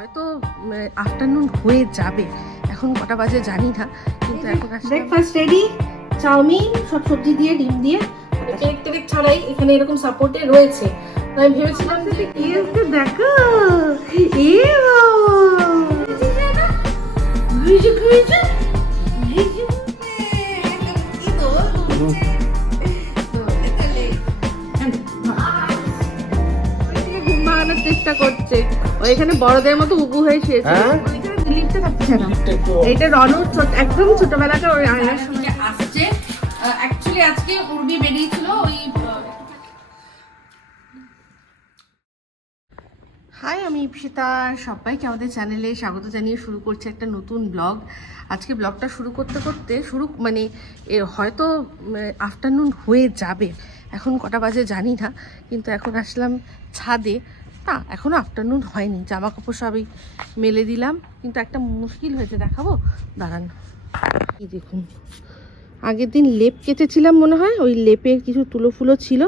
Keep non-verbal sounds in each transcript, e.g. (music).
হয়তো আফটারনুন হয়ে যাবে। এখন কটা বাজে জানি না কিন্তু এখন ব্রেকফাস্ট রেডি চাউমিন সব সবজি দিয়ে ডিম দিয়ে। পেরেক টেরেক ছাড়াই এখানে এরকম সাপোর্টে রয়েছে। আমি ভেবেছিলাম যে কি আছে দেখো? এ ভিজু ভিজু চেষ্টা করছে। এখানে বড়দের মতো উবু হয়ে শুয়েছে। হ্যাঁ? ওইখানে থাকছে না এইটা রনুর ছোট একদম ছোটবেলাটা ওই আয়নার সঙ্গে আসছে। অ্যাকচুয়ালি আজকে উর্বি বেরিয়েছিল ওই হাই আমি ইপসিতা সবাইকে আমাদের চ্যানেলে স্বাগত জানিয়ে শুরু করছি একটা নতুন ব্লগ আজকে ব্লগটা শুরু করতে করতে শুরু মানে এ হয়তো আফটারনুন হয়ে যাবে। এখন কটা বাজে জানি না কিন্তু এখন আসলাম ছাদে। না এখনও আফটারনুন হয়নি জামা কাপড় সবই মেলে দিলাম। কিন্তু একটা মুশকিল হয়েছে, দেখাবো? দাঁড়ান, এই দেখুন। আগের দিন লেপ কেটেছিলাম মনে হয়, ওই লেপের কিছু তুলো ফুলো ছিল,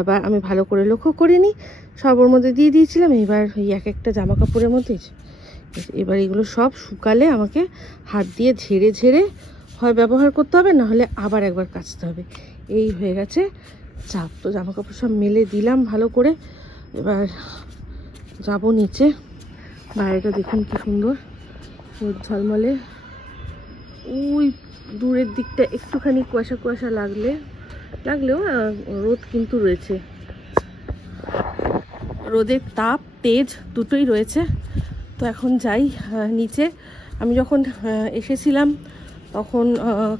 এবার আমি ভালো করে লক্ষ্য করিনি। সব ওর মধ্যে দিয়ে দিয়েছিলাম, এবার ওই এক একটা জামা কাপড়ের মধ্যে। এবার এগুলো সব শুকালে আমাকে হাত দিয়ে ঝেড়ে ঝেড়ে হয় ব্যবহার করতে হবে, না হলে আবার একবার কাচতে হবে। এই হয়ে গেছে, চাপ। তো জামা কাপড় সব মেলে দিলাম ভালো করে। এবার যাব নিচে। বাইরেটা দেখুন কি সুন্দর। রোদ ঝলমলে। ওই দূরের দিকটা একটুখানি কুয়াশা কুয়াশা লাগলে, লাগলেও রোদ কিন্তু রয়েছে। রোদের তাপ, তেজ দুটোই রয়েছে। তো এখন যাই নিচে। আমি যখন এসেছিলাম, তখন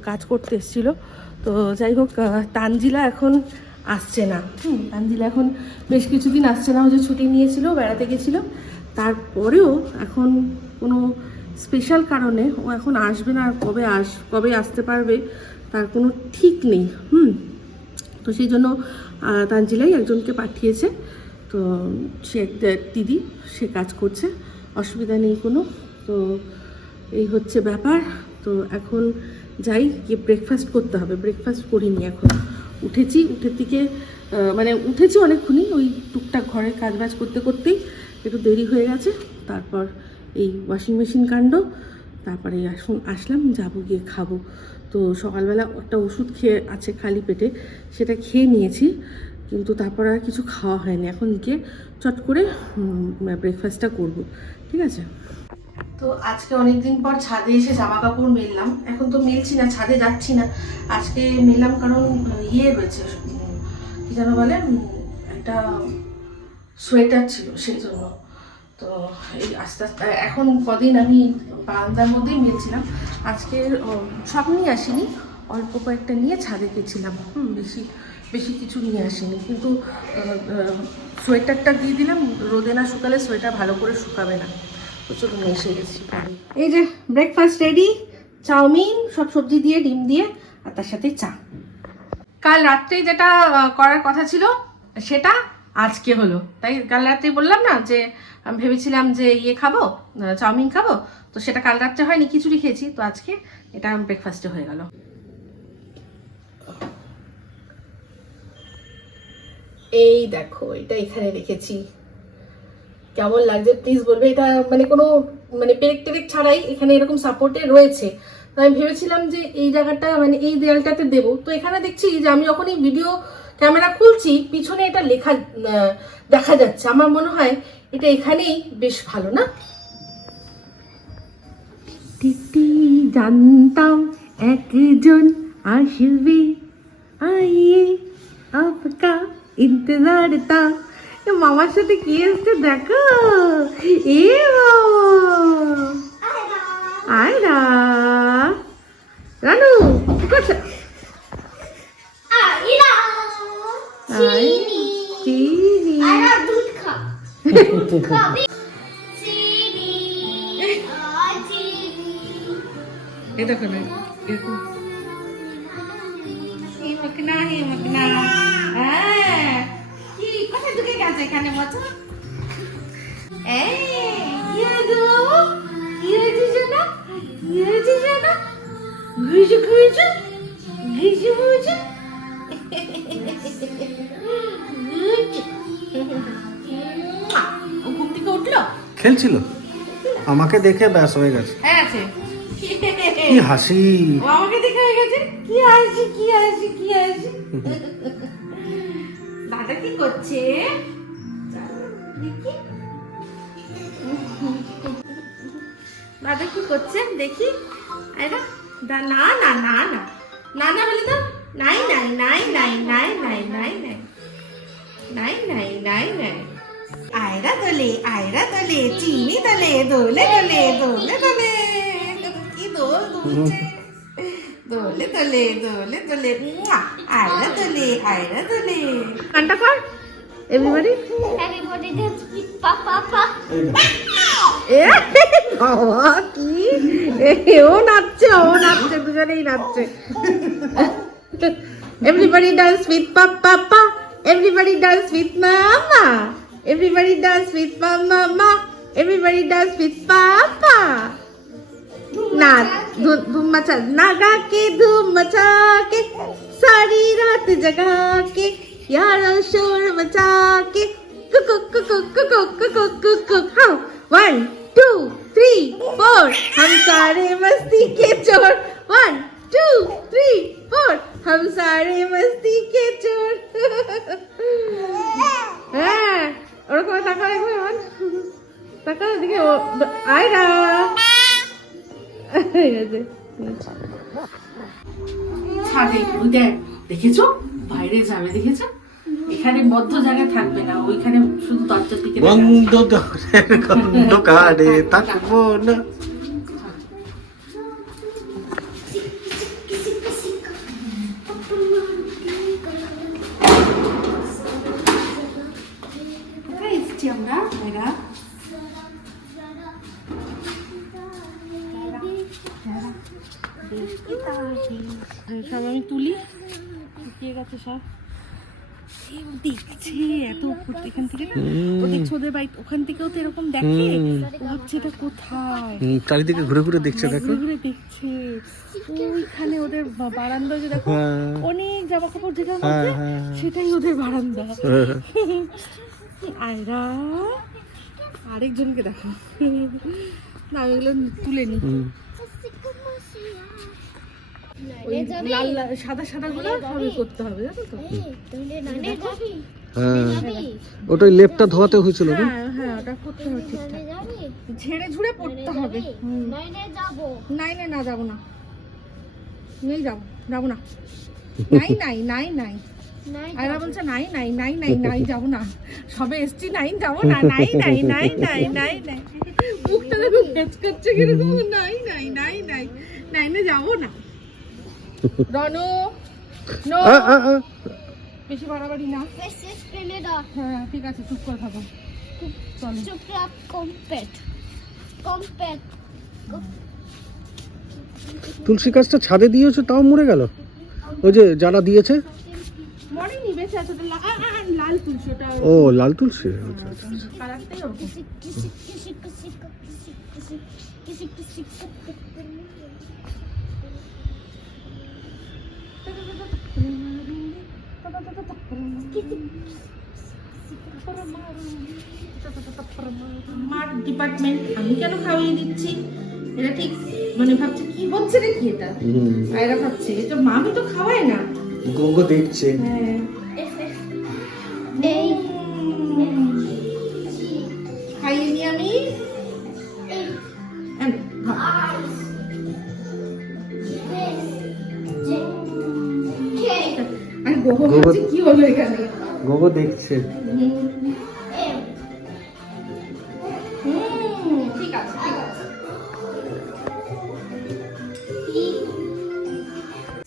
কাজ করতে এসেছিল। তো যাই হোক তানজিলা এখন আসছে না। হুম তানজিলা এখন বেশ কিছুদিন আসছে না ও যে ছুটি নিয়েছিল বেড়াতে গেছিল। তারপরেও এখন কোনো স্পেশাল কারণে ও এখন আসবে না আর কবে আস কবে আসতে পারবে তার কোনো ঠিক নেই। হুম তো সেই জন্য আহ, তানজিলাই একজনকে পাঠিয়েছে। তো সে একটা দিদি সে কাজ করছে অসুবিধা নেই কোনো। তো এই হচ্ছে ব্যাপার। তো এখন যাই গিয়ে ব্রেকফাস্ট করতে হবে। ব্রেকফাস্ট করিনি এখন। উঠেছি উঠের আহ, মানে উঠেছি অনেকক্ষণই ওই টুকটাক ঘরের কাজ বাজ করতে করতেই একটু দেরি হয়ে গেছে। তারপর এই ওয়াশিং মেশিন কাণ্ড তারপরে আসুন আসলাম যাব গিয়ে খাব। তো সকালবেলা একটা ওষুধ খেয়ে আছে খালি পেটে সেটা খেয়ে নিয়েছি কিন্তু তারপর আর কিছু খাওয়া হয়নি। এখন গিয়ে চট করে ব্রেকফাস্টটা করব। ঠিক আছে? তো আজকে অনেক দিন পর ছাদে এসে জামা কাপড় মেললাম। এখন তো মেলছি না, ছাদে যাচ্ছি না। আজকে মেললাম কারণ ইয়ে রয়েছে কি যেন বলে একটা সোয়েটার ছিল সেই জন্য। তো এই আস্তে আস্তে, এখন কদিন আমি বারান্দার মধ্যেই মেলছিলাম। আজকে সব নিয়ে আসিনি। অল্প কয়েকটা নিয়ে ছাদে গেছিলাম। হুম, বেশি বেশি কিছু নিয়ে আসিনি। কিন্তু সোয়েটারটা দিয়ে দিলাম। রোদে না শুকালে সোয়েটার ভালো করে শুকাবে না। চলুন এসে গেছি এই যে ব্রেকফাস্ট রেডি চাউমিন সব সবজি দিয়ে ডিম দিয়ে আর তার সাথে চা। কাল রাত্রে যেটা করার কথা ছিল সেটা আজকে হলো। তাই কাল রাত্রে বললাম না যে আমি ভেবেছিলাম যে ইয়ে খাব চাউমিন খাব তো সেটা কাল রাত্রে হয়নি খিচুড়ি খেয়েছি তো আজকে এটা ব্রেকফাস্টে হয়ে গেল। এই দেখো এটা এখানে রেখেছি। কেমন লাগছে? প্লিজ বলবে। এটা মানে কোনো মানে পেরেক টেরেক ছাড়াই এখানে এরকম সাপোর্টে রয়েছে। তো আমি ভেবেছিলাম যে এই জায়গাটা মানে এই দেয়ালটাতে দেবো। তো এখানে দেখছি যে আমি যখন এই ভিডিও ক্যামেরা খুলছি, পিছনে এটা লেখা দেখা যাচ্ছে। আমার মনে হয় এটা এখানেই বেশ ভালো, না? জানতাম একজন আসবে। আইয়ে, আপকা ইন্তজার তা মামার সাথে কি এসছে দেখো? এ আয়রা রানু কি করছ? চিনি। এই দেখো এরকম। ঘুষু ঘুষু ঘুষু ও ঘুম থেকে উঠল? খেলছিল। আমাকে দেখে ব্যাস হয়ে গেছে। হ্যাঁ আছে। কি হাসি। আমাকে দেখে হয়ে গেছে? কি হাসি কি হাসি কি হাসি? দাদা কি করছে? দাদা কি করছে? দেখি। আরে দা, না না না না। না না বলে তো নাই নাই নাই নাই নাই নাই নাই নাই। নাই নাই নাই নাই। আয়রা দোলে আয়রা দোলে, চিনি দোলে দোলে দোলে দোলে দোলে। কি দোল দুলছে দোলে দোলে দোলে দোলে। আয়রা দোলে আয়রা দোলে। গানটা কর। Everybody Everybody dance with Papa Papa. এ বাবা কি এ, ও নাচছে ও নাচছে দুজনেই নাচছে everybody dance with papa everybody dance with mama everybody dance with mama everybody dance with papa नाच धूम धूम मचा नागा के धूम मचा के सारी रात जगा के यारो शोर मचा के कुकु कुकु कुकु कुकु कुकु हाँ वन टू थ्री फोर हम सारे मस्ती के चोर वन टू थ्री फोर हम सारे मस्ती के चोर হ্যাঁ ওরকম তাকাও একবার আমার তাকাও দিকে আয়রা ছাদে ওই দেখ দেখেছো বাইরে যাবে দেখেছো এখানে বদ্ধ জায়গায় থাকবে না ওইখানে শুধু দরজার দিকে বন্ধ দরের অন্ধকারে থাকব না। আমি তুলি শুকিয়ে গেছে সব। কেউ দেখছে এত উপর এখান থেকে ও দেখছে ওদের বাড়ি ওখান থেকেও তো এরকম দেখে? ও এটা কোথায়? চারিদিকে ঘুরে ঘুরে দেখছে দেখো। ঘুরে দেখছে। ওইখানে ওদের বা- বারান্দায় যে দেখো হ্যাঁ। অনেক জামা কাপড় যেটার হ্যাঁ, মধ্যে হ্যাঁ। সেটাই ওদের বারান্দা। (laughs) আয়রা আরেকজনকে দেখো। না এগুলো তুলে নি। ওই লাল লাল সাদা সাদা গুলো সবই করতে হবে জানো তো হ্যাঁ লেপটা ধোয়াতে হয়েছিল না হ্যাঁ হ্যাঁ ওটা করতে হবে ঝেড়ে ঝুড়ে পড়তে হবে। নাইনে যাব না যাব না নেই যাব যাব না নাই নাই নাই নাই আয়রা বলছে নাই নাই নাই নাই নাই যাব না সবে এসছি নাই যাব না নাই নাই নাই নাই নাই নাই মুখটা দেখো ভেজ করছে কীরকম নাই নাই নাই নাই নাই না যাব না নো বেশি বাড়াবাড়ি না হ্যাঁ ঠিক আছে চুপ করে থাকো চুপ রাখ তুলসী গাছটা ছাদে দিয়েছ তাও মরে গেল ওই যে যারা দিয়েছে ও লাল তুলসী আমার ডিপার্টমেন্ট আমি কেন খাওয়িয়ে দিচ্ছি? এটা ঠিক মানে ভাবছে কি হচ্ছে রে কি এটা? এরা আয়রা ভাবছে এটা মা আমি তো খাওয়াই না। গঙ্গো দেখছে। হ্যাঁ। কি হলো এখানে? গঙ্গো দেখছে।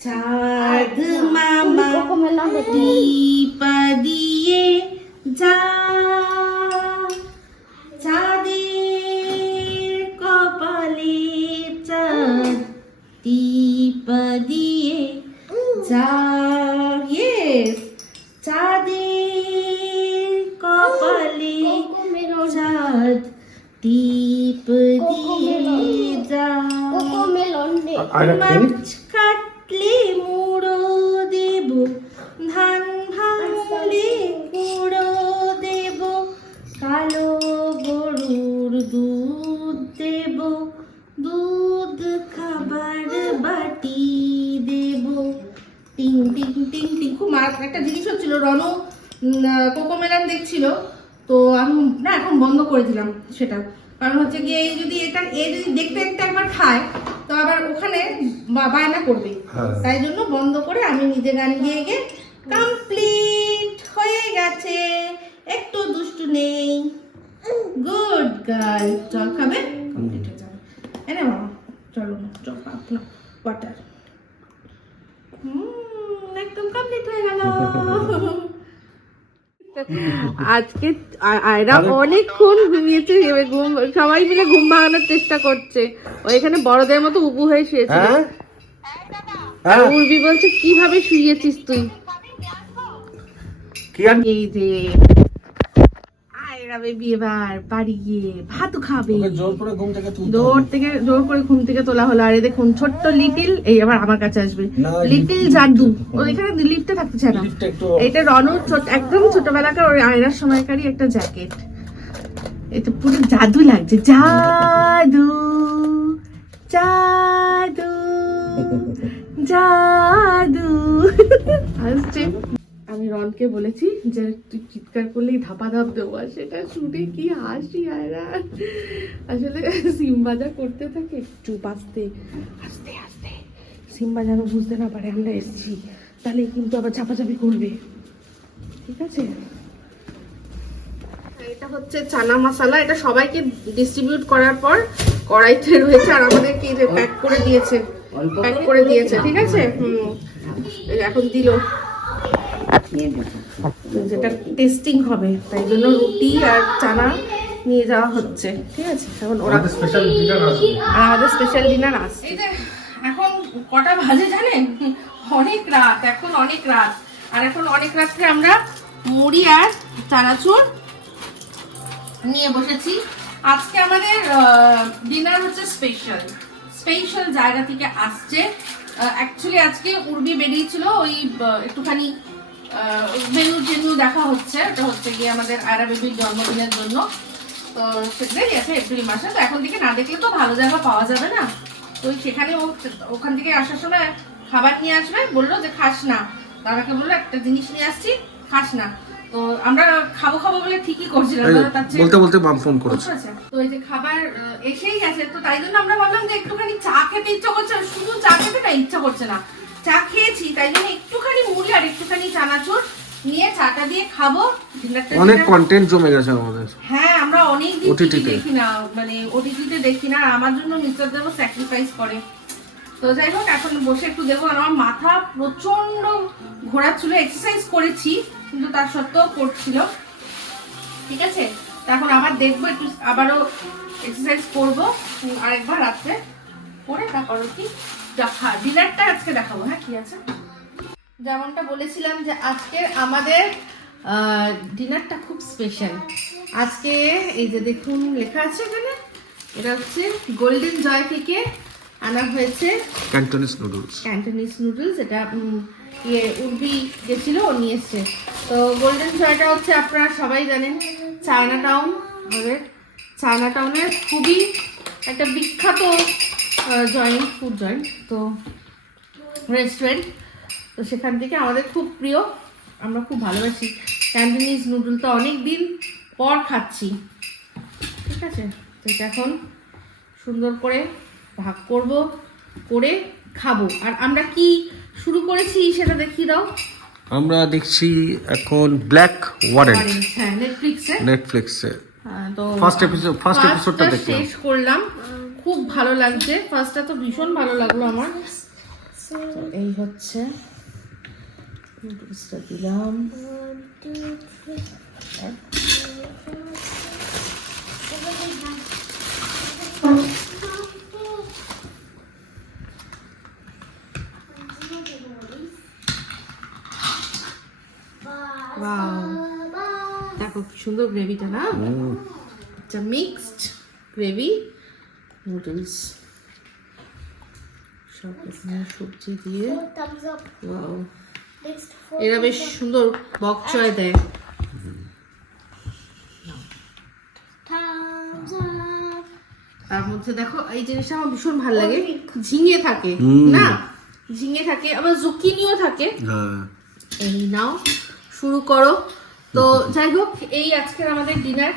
চাঁদ মামা দীপা দিয়ে যা। চাঁদের কপালে চাঁদ দীপ দিয়ে যা। ইয়েস চাঁদের কপালে চাঁদ দীপ দিয়ে যা টিং টিং খুব মারাত্মক। একটা জিনিস হচ্ছিল রনু কোকো মেলান দেখছিল তো আমি না এখন বন্ধ করে দিলাম সেটা। কারণ হচ্ছে গিয়ে এই যদি এটা এ যদি দেখতে দেখতে একবার খায় তো আবার ওখানে বায়না করবে। হ্যাঁ। তাই জন্য বন্ধ করে আমি নিজে গান গিয়ে গিয়ে কমপ্লিট হয়ে গেছে। একটু দুষ্টু নেই। গুড গার্ল জল খাবে? কমপ্লিট হয়ে যাবে। এনে বাবা চলো না চল আপনার ওয়াটার একদম কমপ্লিট হয়ে গেল। আজকে আয়রা অনেকক্ষণ ঘুমিয়েছে এবার ঘুম সবাই মিলে ঘুম ভাঙানোর চেষ্টা করছে। ও এখানে বড়দের মতো উবু হয়ে শুয়েছে হ্যাঁ? আর হ্যাঁ? উর্বি বলছে কীভাবে শুয়েছিস তুই? কি এই যে আয়রা বেবি এবার বাড়ি গিয়ে ভাত খাবে। জোর করে ঘুম থেকে জোর করে ঘুম থেকে তোলা হলো। আরে দেখুন ছোট্ট লিটিল এই আবার আমার কাছে আসবে। লিটিল জাদু। ও এখানে লিফটে থাকতে চায় না। এটা রনুর একদম ছোটবেলাকার ওই আয়রার সময়কারই একটা জ্যাকেট। এটা পুরো জাদু লাগছে। জাদু জাদু জাদু। আসছে। আমি রনকে বলেছি যে তুই চিৎকার করলেই ধাপা ধাপ দেবো। আর সেটা শুনে কি হাসি আয়রা। আসলে সিম বাজা করতে থাকে চুপ আসতে আস্তে আস্তে সিম্বা যেন বুঝতে না পারে আমরা এসেছি। তাহলে কিন্তু আবার চাপাচাপি করবে। ঠিক আছে? এটা হচ্ছে চানা মশালা। এটা সবাইকে ডিস্ট্রিবিউট করার পর কড়াইতে রয়েছে আর আমাদেরকে যে প্যাক করে দিয়েছে? প্যাক করে দিয়েছে। ঠিক আছে? হুম। এখন দিল। যেটা টেস্টিং হবে তাই জন্য রুটি আর চানা নিয়ে যাওয়া হচ্ছে ঠিক আছে? এখন ওরা স্পেশাল ডিনার আছে। আর আমাদের স্পেশাল ডিনার আসছে এই যে এখন কটা বাজে জানেন? অনেক রাত এখন অনেক রাত। আর এখন অনেক রাত্রে আমরা মুড়ি আর চানাচুর নিয়ে বসেছি। আজকে আমাদের ডিনার হচ্ছে স্পেশাল স্পেশাল জায়গা থেকে আসছে। অ্যাকচুয়ালি আজকে উর্বি বেরিয়েছিল ওই একটুখানি টেনু দেখা হচ্ছে হচ্ছে গিয়ে আমাদের আয়রা বেবির জন্মদিনের জন্য। তো সেটাই আছে এপ্রিল মাসে। তো এখন থেকে না দেখলে তো ভালো জায়গা পাওয়া যাবে না। তো সেখানে ওখান থেকে আসার সময় খাবার নিয়ে আসবে বলল যে খাস না। দাদাকে বলল একটা জিনিস নিয়ে আসছি খাস না। তো আমরা খাব খাব বলে ঠিকই করছিলাম বলতে বলতে মাম ফোন করেছে? তো এই যে খাবার এসেই গেছে। তো তাই জন্য আমরা ভাবলাম যে একটুখানি চা খেতে ইচ্ছা করছে শুধু চা খেতে না ইচ্ছা করছে না। চা খেয়েছি তাই জন্য একটুখানি মুড়ি আর একটুখানি চানাচুর নিয়ে চাটা দিয়ে খাব। অনেক কন্টেন্ট জমে গেছে আমাদের। হ্যাঁ আমরা অনেক দিন দেখি না মানে ওটিটিতে দেখি না আমার জন্য মিস্টার দেবো স্যাক্রিফাইস করে। তো যাই হোক এখন বসে একটু আর আমার মাথা প্রচণ্ড ঘোরাচ্ছিল এক্সারসাইজ করেছি কিন্তু তার সত্ত্বেও করছিল। ঠিক আছে? এখন আবার দেখব একটু আবারও এক্সারসাইজ করব আরেকবার রাত্রে করে তারপর কি? দেখা ডিনারটা আজকে দেখাবো হ্যাঁ কি আছে? যেমনটা বলেছিলাম যে আজকে আমাদের ডিনারটা খুব স্পেশাল আজকে এই যে দেখুন লেখা আছে এখানে এটা হচ্ছে গোল্ডেন জয় থেকে আনা হয়েছে ক্যান্টনিস নুডলস ক্যান্টনিজ নুডলস এটা ইয়ে উর্বি গেছিল ও নিয়ে এসছে। তো গোল্ডেন জয়টা হচ্ছে আপনারা সবাই জানেন চায়না টাউন আমাদের চায়না টাউনের খুবই একটা বিখ্যাত জয়েন্ট ফুড জয়েন্ট তো রেস্টুরেন্ট তো সেখান থেকে আমাদের খুব প্রিয় আমরা খুব ভালোবাসি। ক্যান্টনিজ নুডলটা অনেক দিন পর খাচ্ছি। ঠিক আছে? তো এটা এখন সুন্দর করে ভাগ করব করে খাব। আর আমরা কি শুরু করেছি সেটা দেখিয়ে দাও। আমরা দেখছি এখন ব্ল্যাক ওয়ারেন্ট হ্যাঁ নেটফ্লিক্সে নেটফ্লিক্সে হ্যাঁ তো first episode- first first episode টা টা দেখলাম। শেষ করলাম। খুব ভালো লাগছে। ফার্স্টটা তো ভীষণ ভালো লাগল আমার। তো এই হচ্ছে। দিলাম। দেখো কি সুন্দর গ্রেভিটা না? মিক্সড গ্রেভি নুডলস সব এখানে সবজি দিয়ে. ওয়াও এরা বেশ সুন্দর বক চয় দেয়। তার মধ্যে দেখো এই জিনিসটা আমার ভীষণ ভালো লাগে। ঝিঙে থাকে না? ঝিঙে থাকে আবার জুকিনিও থাকে। হ্যাঁ। এই নাও শুরু করো। তো (laughs) যাই হোক এই আজকের আমাদের ডিনার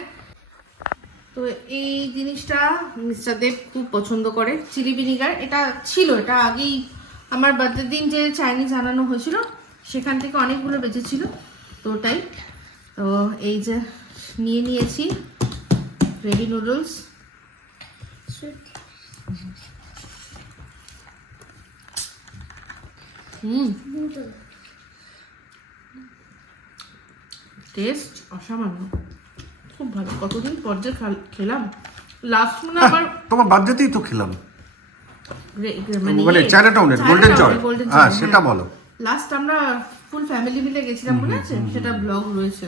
তো এই জিনিসটা মিস্টার দেব খুব পছন্দ করে চিলি ভিনিগার। এটা ছিল এটা আগেই আমার বার্থডে দিন যে চাইনিজ আনানো হয়েছিল সেখান থেকে অনেকগুলো বেঁচেছিল তো ওটাই তো এই যে নিয়ে নিয়েছি রেডি নুডলস হুম। টেস্ট অসামান্য। খুব ভালো। কতদিন পর যে খেলাম? লাস্ট মানে আমার তোমার বার্থডেতেই তো খেলাম। মানে চায়নাটাউনের গোল্ডেন জয় হ্যাঁ সেটা বলো। লাস্ট আমরা ফুল ফ্যামিলি মিলে গেছিলাম মনে আছে? সেটা ব্লগ রয়েছে।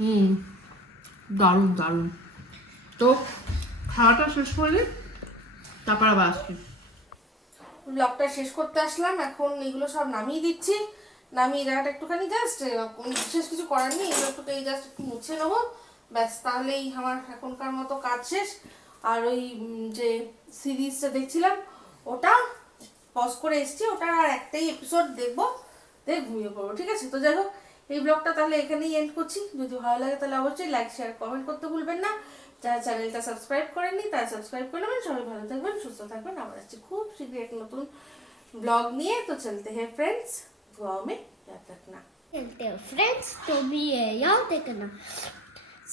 হুম। দারুণ দারুণ। তো খাওয়াটা শেষ করলে তারপর আবার আসছি। ব্লগটা শেষ করতে আসলাম এখন এগুলো সব নামিয়ে দিচ্ছি। নামিয়ে জায়গাটা একটুখানি জাস্ট বিশেষ কিছু করার নেই এবার একটু এই জাস্ট একটু মুছে নেব। ব্যাস, তাহলেই আমার এখনকার মতো কাজ শেষ। আর ওই যে সিরিজটা দেখছিলাম, ওটা পজ করে এসছি, ওটা আর একটাই এপিসোড দেখব দেখে ঘুমিয়ে পড়ব, ঠিক আছে? তো যাই হোক, এই ব্লগটা তাহলে এখানেই এন্ড করছি। যদি ভালো লাগে তাহলে অবশ্যই লাইক শেয়ার কমেন্ট করতে ভুলবেন না। যারা চ্যানেলটা সাবস্ক্রাইব করেননি, তারা সাবস্ক্রাইব করে নেবেন। সবাই ভালো থাকবেন, সুস্থ থাকবেন। আমার আসছি খুব শীঘ্রই এক নতুন ব্লগ নিয়ে। তো চলতে হ্যাঁ ফ্রেন্ডস दुआओं में याद रखना। मिलते हो फ्रेंड्स तो भी ये याद देखना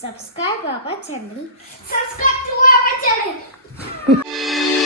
subscribe our channel subscribe to our channel